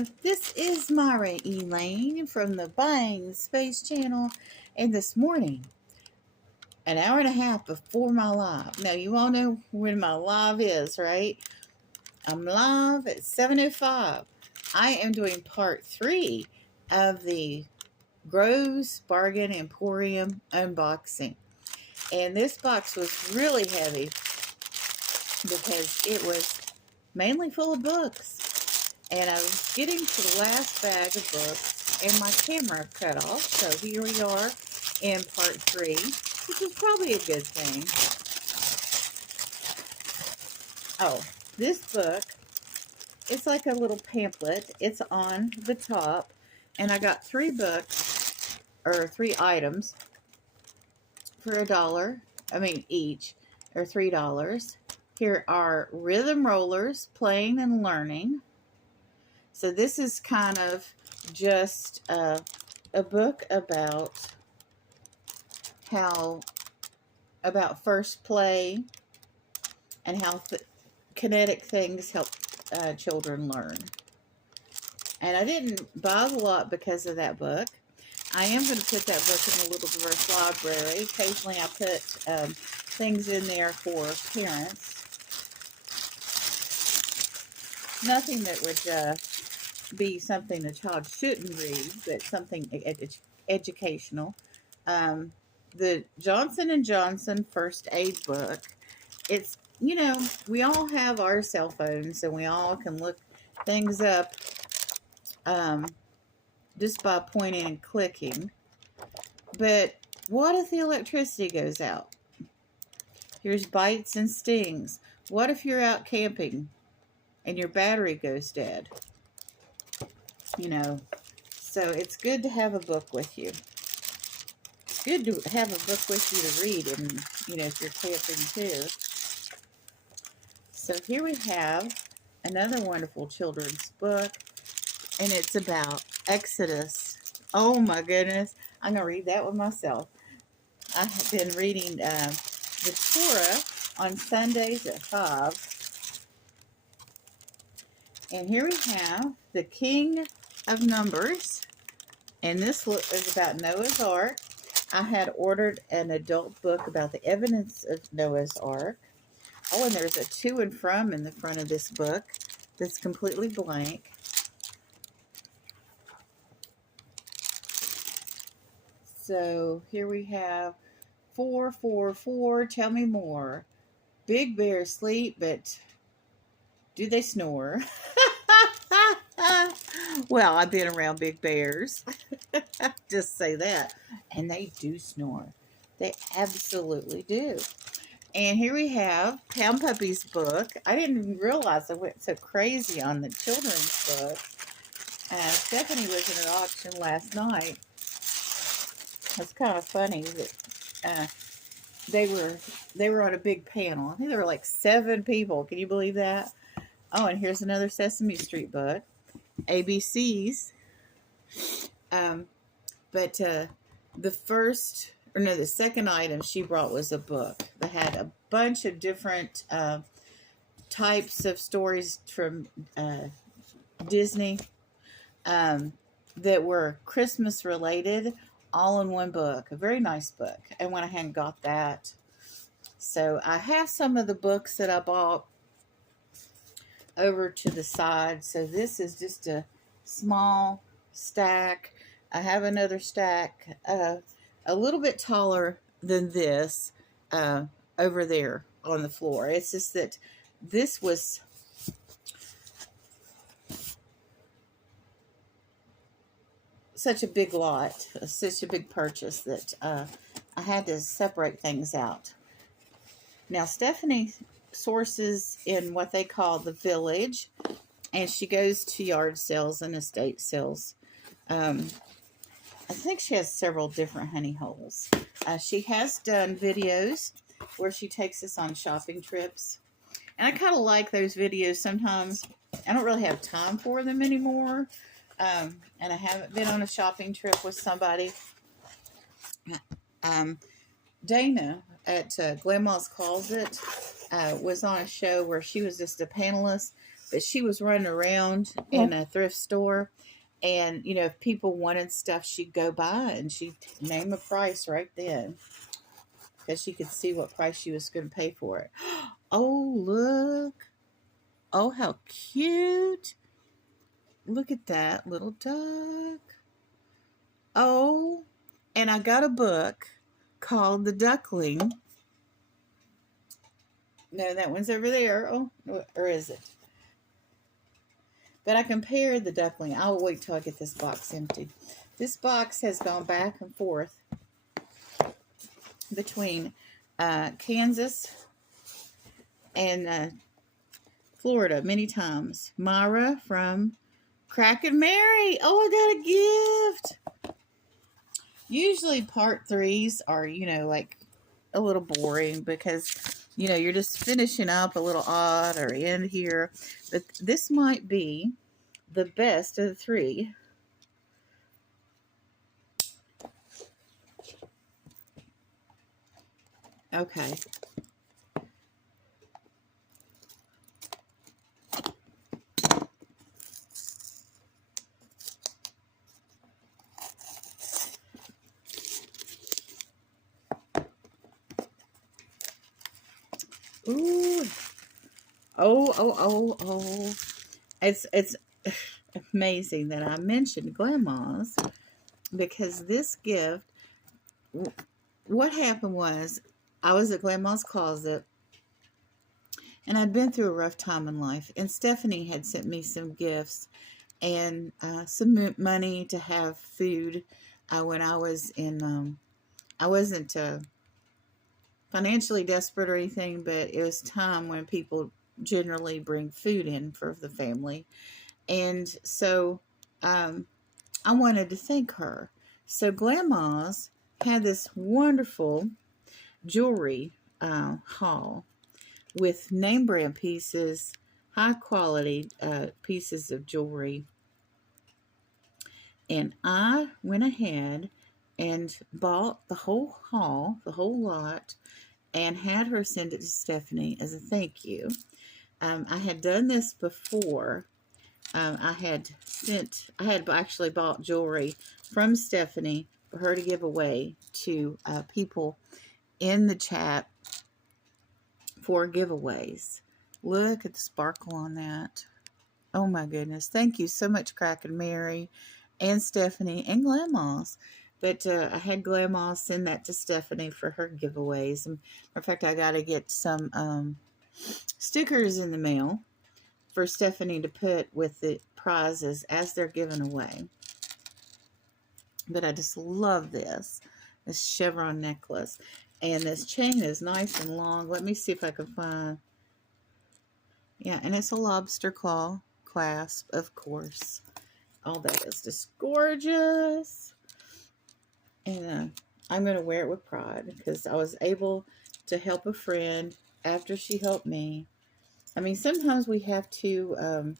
Hello, this is Myra Elaine from the Buying Space Channel, and this morning, an hour and a half before my live. Now, you all know when my live is, right? I'm live at 7:05. I am doing part 3 of the Groves Bargain Emporium unboxing. And this box was really heavy because it was mainly full of books. And I was getting to the last bag of books, and my camera cut off. So here we are in part 3, which is probably a good thing. Oh, this book, it's like a little pamphlet. It's on the top, and I got 3 books, or 3 items, for $1. I mean, each, or $3. Here are Rhythm Rollers, Playing and Learning. So this is kind of just a book about about first play and how kinetic things help children learn. And I didn't buy a lot because of that book. I am going to put that book in a little diverse library. Occasionally I put things in there for parents. Nothing that would be something a child shouldn't read, but something educational. The Johnson & Johnson first aid book. It's, you know, we all have our cell phones and we all can look things up just by pointing and clicking. But what if the electricity goes out? Here's Bites and Stings. What if you're out camping and your battery goes dead? You know, so it's good to have a book with you. It's good to have a book with you to read, and, you know, if you're camping too. So here we have another wonderful children's book, and it's about Exodus. Oh my goodness, I'm going to read that one myself. I have been reading the Torah on Sundays at 5. And here we have the King of Numbers, and this is about Noah's Ark. I had ordered an adult book about the evidence of Noah's Ark. Oh, and there's a to and from in the front of this book that's completely blank. So here we have 444, tell me more. Big bears sleep, but do they snore? Well, I've been around big bears. Just say that. And they do snore. They absolutely do. And here we have Pound Puppy's book. I didn't even realize I went so crazy on the children's book. Stephanie was in an auction last night. It's kind of funny that they were on a big panel. I think there were like 7 people. Can you believe that? Oh, and here's another Sesame Street book. ABCs. But the second item she brought was a book that had a bunch of different types of stories from Disney that were Christmas related, all in one book. A very nice book. I went ahead and got that. So I have some of the books that I bought over to the side. So this is just a small stack. I have another stack a little bit taller than this over there on the floor. It's just that this was such a big lot, such a big purchase that I had to separate things out. Now, Stephanie sources in what they call the village, and she goes to yard sales and estate sales. I think she has several different honey holes. She has done videos where she takes us on shopping trips. And I kind of like those videos sometimes. I don't really have time for them anymore. And I haven't been on a shopping trip with somebody. Dana at Grandma's Closet was on a show where she was just a panelist. but she was running around in a thrift store. And, you know, if people wanted stuff, she'd go by and she'd name a price right then, because she could see what price she was going to pay for it. Oh, look. Oh, how cute. Look at that little duck. Oh, and I got a book called The Duckling. No, that one's over there. Oh, or is it? But I compared the duckling. I'll wait till I get this box emptied. This box has gone back and forth between Kansas and Florida many times. Myra from Crack and Mary. Oh, I got a gift. Usually part 3s are, you know, like a little boring because, you know, you're just finishing up a little odd or end here. But this might be the best of the 3. Okay. Ooh. Oh. It's amazing that I mentioned grandma's, because this gift, what happened was, I was at grandma's closet and I'd been through a rough time in life, and Stephanie had sent me some gifts and some money to have food when I was in, I wasn't financially desperate or anything, but it was time when people generally bring food in for the family. And so I wanted to thank her. So grandma's had this wonderful jewelry haul with name brand pieces, high quality pieces of jewelry. And I went ahead and bought the whole haul, the whole lot, and had her send it to Stephanie as a thank you. I had done this before. I had actually bought jewelry from Stephanie for her to give away to people in the chat for giveaways. Look at the sparkle on that. Oh my goodness. Thank you so much, Crack and Mary and Stephanie and Grandma's. But I had Grandma send that to Stephanie for her giveaways. And in fact, I got to get some stickers in the mail for Stephanie to put with the prizes as they're given away. But I just love this chevron necklace. And this chain is nice and long. Let me see if I can find. Yeah, and it's a lobster claw clasp, of course. All that is just gorgeous. And I'm going to wear it with pride because I was able to help a friend after she helped me. I mean, sometimes we have to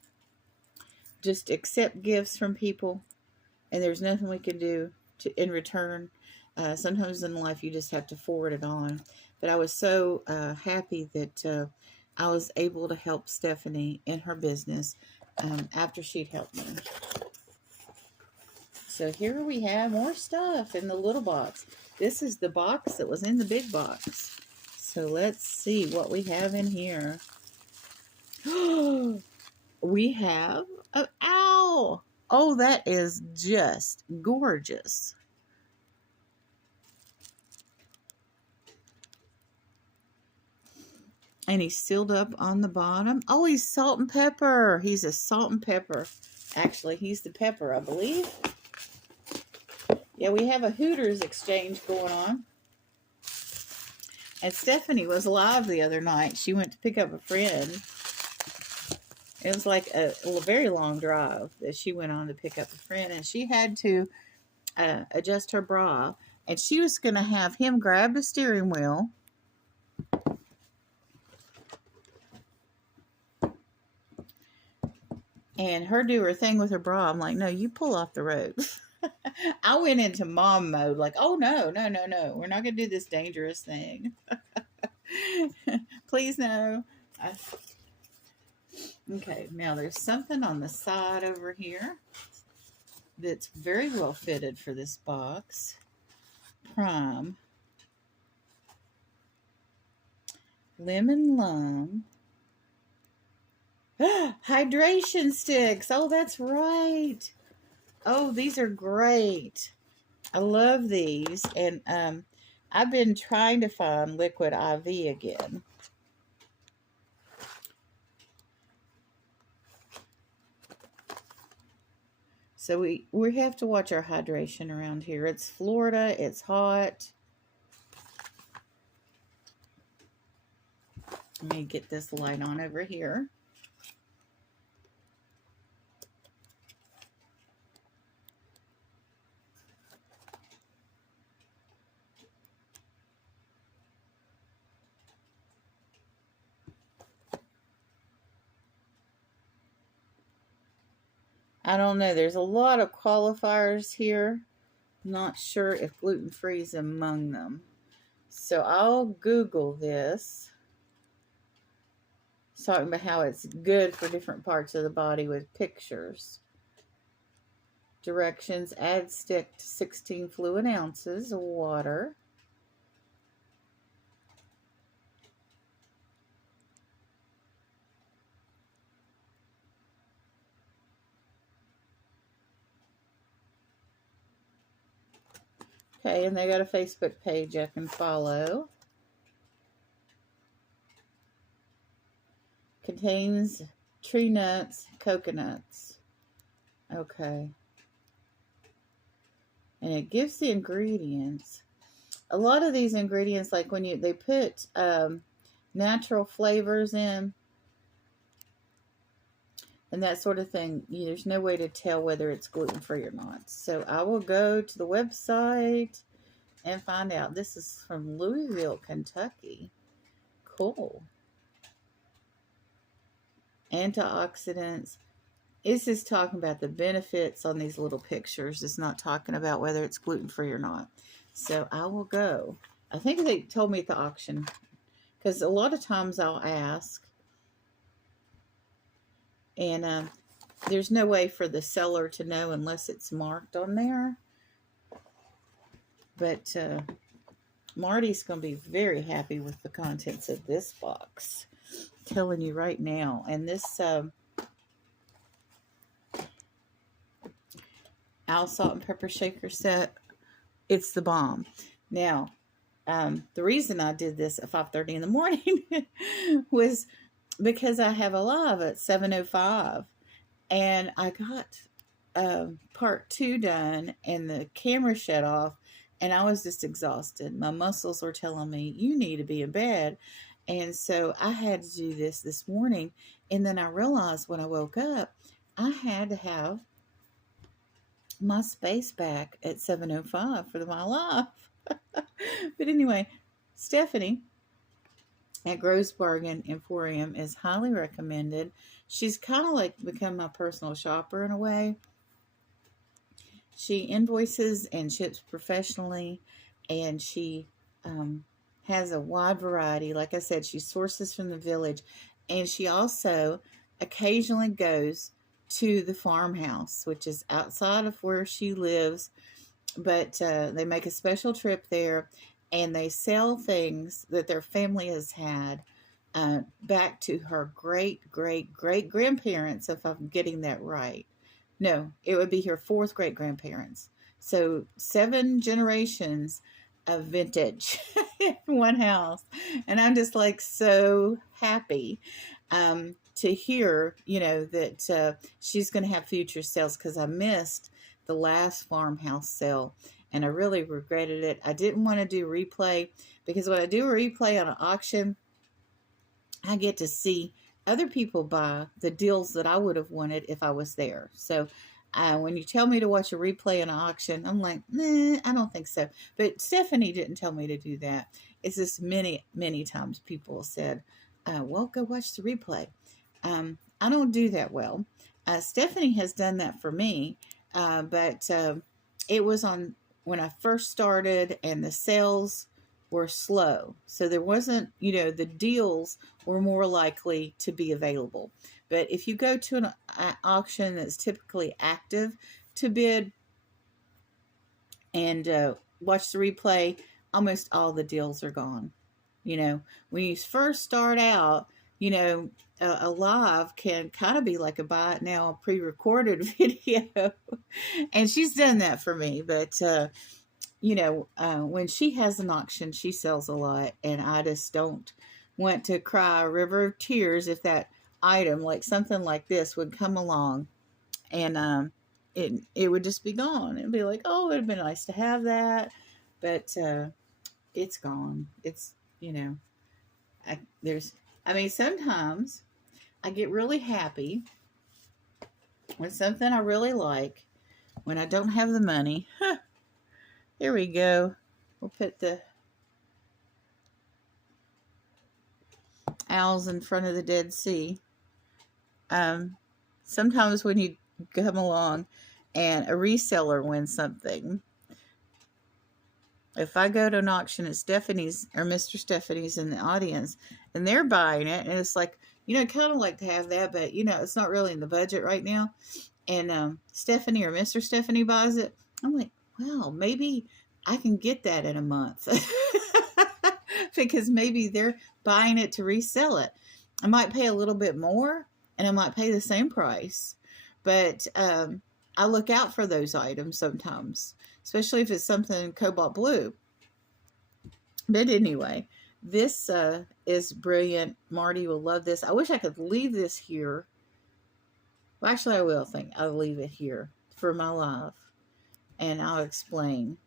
just accept gifts from people, and there's nothing we can do in return. Sometimes in life you just have to forward it on. But I was so happy that I was able to help Stephanie in her business after she'd helped me. So here we have more stuff in the little box. This is the box that was in the big box. So let's see what we have in here. We have an owl. Oh, that is just gorgeous. And he's sealed up on the bottom. Oh, he's salt and pepper. He's a salt and pepper. Actually, he's the pepper, I believe. Yeah, we have a Hooters exchange going on. And Stephanie was live the other night. She went to pick up a friend. It was like a very long drive that she went on to pick up a friend. And she had to adjust her bra. And she was going to have him grab the steering wheel. And her do her thing with her bra. I'm like, no, you pull off the road. I went into mom mode, like, oh, no. We're not going to do this dangerous thing. Please, no. Okay, now there's something on the side over here that's very well fitted for this box. Prime. Lemon lime. Hydration sticks. Oh, that's right. Oh, these are great. I love these. And I've been trying to find liquid IV again. So we have to watch our hydration around here. It's Florida. It's hot. Let me get this light on over here. I don't know. There's a lot of qualifiers here. Not sure if gluten-free is among them. So I'll Google this. It's talking about how it's good for different parts of the body with pictures. Directions: add stick to 16 fluid ounces of water. Okay, and they got a Facebook page I can follow. Contains tree nuts, coconuts. Okay. And it gives the ingredients. A lot of these ingredients, like when they put natural flavors in and that sort of thing, there's no way to tell whether it's gluten-free or not. So I will go to the website and find out. This is from Louisville, Kentucky. Cool. Antioxidants. It's just talking about the benefits on these little pictures. It's not talking about whether it's gluten-free or not. So I will go. I think they told me at the auction, because a lot of times I'll ask, and there's no way for the seller to know unless it's marked on there. But Marty's going to be very happy with the contents of this box. I'm telling you right now. And this Al Salt and Pepper Shaker set, it's the bomb. Now, the reason I did this at 5:30 in the morning was because I have a live at 7:05, and I got part 2 done, and the camera shut off, and I was just exhausted. My muscles were telling me, you need to be in bed, and so I had to do this morning, and then I realized when I woke up, I had to have my space back at 7:05 for my live. But anyway, Stephanie at Gross Bargain Emporium is highly recommended. She's kind of like become my personal shopper in a way. She invoices and ships professionally, and she has a wide variety. Like I said, she sources from the village, and she also occasionally goes to the farmhouse, which is outside of where she lives, but they make a special trip there, and they sell things that their family has had back to her great-great-great-grandparents, if I'm getting that right. No, it would be her 4th great-grandparents. So 7 generations of vintage in one house. And I'm just like so happy to hear, that she's going to have future sales, because I missed the last farmhouse sale and I really regretted it. I didn't want to do replay, because when I do a replay on an auction, I get to see other people buy the deals that I would have wanted if I was there. So when you tell me to watch a replay on an auction, I'm like, nah, I don't think so. But Stephanie didn't tell me to do that. It's just many, many times people said, well, go watch the replay. I don't do that well. Stephanie has done that for me, but it was on when I first started, and the sales were slow. So there wasn't, the deals were more likely to be available. But if you go to an auction that's typically active to bid and watch the replay, almost all the deals are gone. You know, when you first start out, you know, a live can kind of be like a buy it now pre-recorded video. And she's done that for me. But, you know, when she has an auction, she sells a lot. And I just don't want to cry a river of tears if that item, like something like this, would come along and it would just be gone. It'd be like, oh, it'd been nice to have that. But it's gone. It's, you know, I mean, sometimes I get really happy when something I really like, when I don't have the money. Here we go. We'll put the owls in front of the Dead Sea. Sometimes when you come along and a reseller wins something, if I go to an auction at Stephanie's or Mr. Stephanie's in the audience and they're buying it, and it's like, you know, kind of like to have that, but you know, it's not really in the budget right now. And Stephanie or Mr. Stephanie buys it. I'm like, wow, maybe I can get that in a month because maybe they're buying it to resell it. I might pay a little bit more and I might pay the same price, but I look out for those items sometimes, especially if it's something cobalt blue. But anyway, this is brilliant. Marty will love this. I wish I could leave this here. Well, actually, I will think I'll leave it here for my live. And I'll explain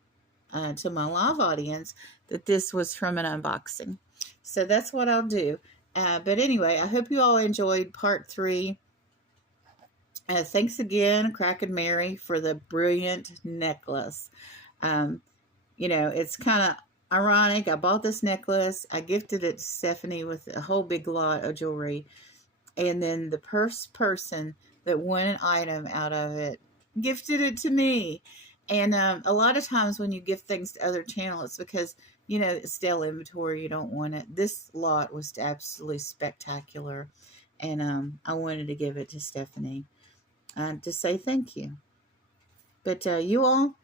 to my live audience that this was from an unboxing. So that's what I'll do. But anyway, I hope you all enjoyed part 3. Thanks again, Crack and Mary, for the brilliant necklace. You know, it's kind of ironic. I bought this necklace. I gifted it to Stephanie with a whole big lot of jewelry. And then the first person that won an item out of it gifted it to me. And a lot of times when you gift things to other channels, it's because, you know, it's stale inventory. You don't want it. This lot was absolutely spectacular. And I wanted to give it to Stephanie to say thank you. But you all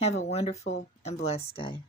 have a wonderful and blessed day.